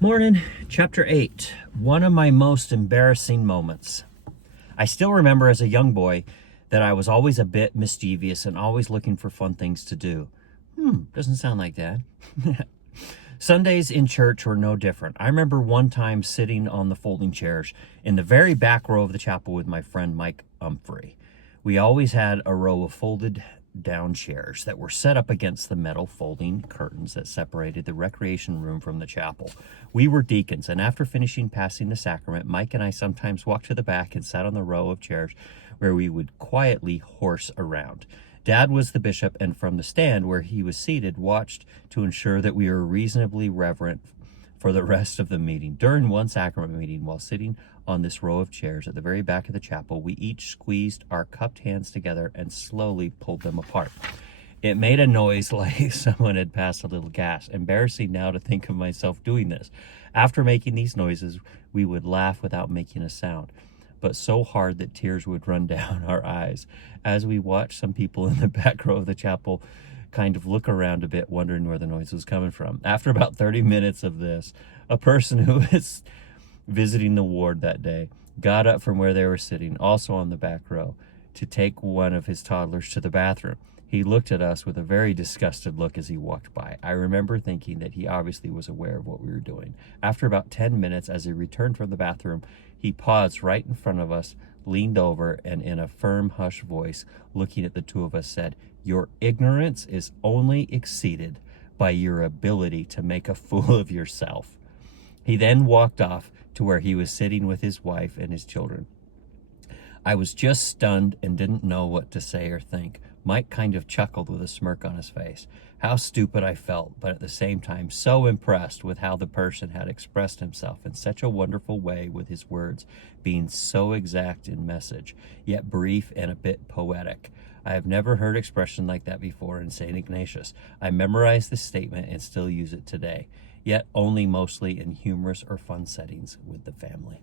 Morning, chapter 8. One of my most embarrassing moments. I still remember as a young boy that I was always a bit mischievous and always looking for fun things to do. Doesn't sound like that. Sundays in church were no different. I remember one time sitting on the folding chairs in the very back row of the chapel with my friend Mike Humphrey. We always had a row of folded down chairs that were set up against the metal folding curtains that separated the recreation room from the chapel. We were deacons, and after finishing passing the sacrament, Mike and I sometimes walked to the back and sat on the row of chairs where we would quietly horse around. Dad was the bishop, and from the stand where he was seated, watched to ensure that we were reasonably reverent for the rest of the meeting. During one sacrament meeting, while sitting on this row of chairs at the very back of the chapel, we each squeezed our cupped hands together and slowly pulled them apart. It made a noise like someone had passed a little gas. Embarrassing now to think of myself doing this. After making these noises, we would laugh without making a sound, but so hard that tears would run down our eyes. As we watched some people in the back row of the chapel kind of look around a bit, wondering where the noise was coming from. After about 30 minutes of this, a person who was visiting the ward that day got up from where they were sitting, also on the back row, to take one of his toddlers to the bathroom. He looked at us with a very disgusted look as he walked by. I remember thinking that he obviously was aware of what we were doing. After about 10 minutes, as he returned from the bathroom, he paused right in front of us, leaned over, and in a firm, hushed voice, looking at the two of us, said, "Your ignorance is only exceeded by your ability to make a fool of yourself." He then walked off to where he was sitting with his wife and his children. I was just stunned and didn't know what to say or think. Mike kind of chuckled with a smirk on his face. How stupid I felt, but at the same time so impressed with how the person had expressed himself in such a wonderful way, with his words being so exact in message, yet brief and a bit poetic. I have never heard expression like that before in St. Ignatius. I memorized this statement and still use it today, yet only mostly in humorous or fun settings with the family.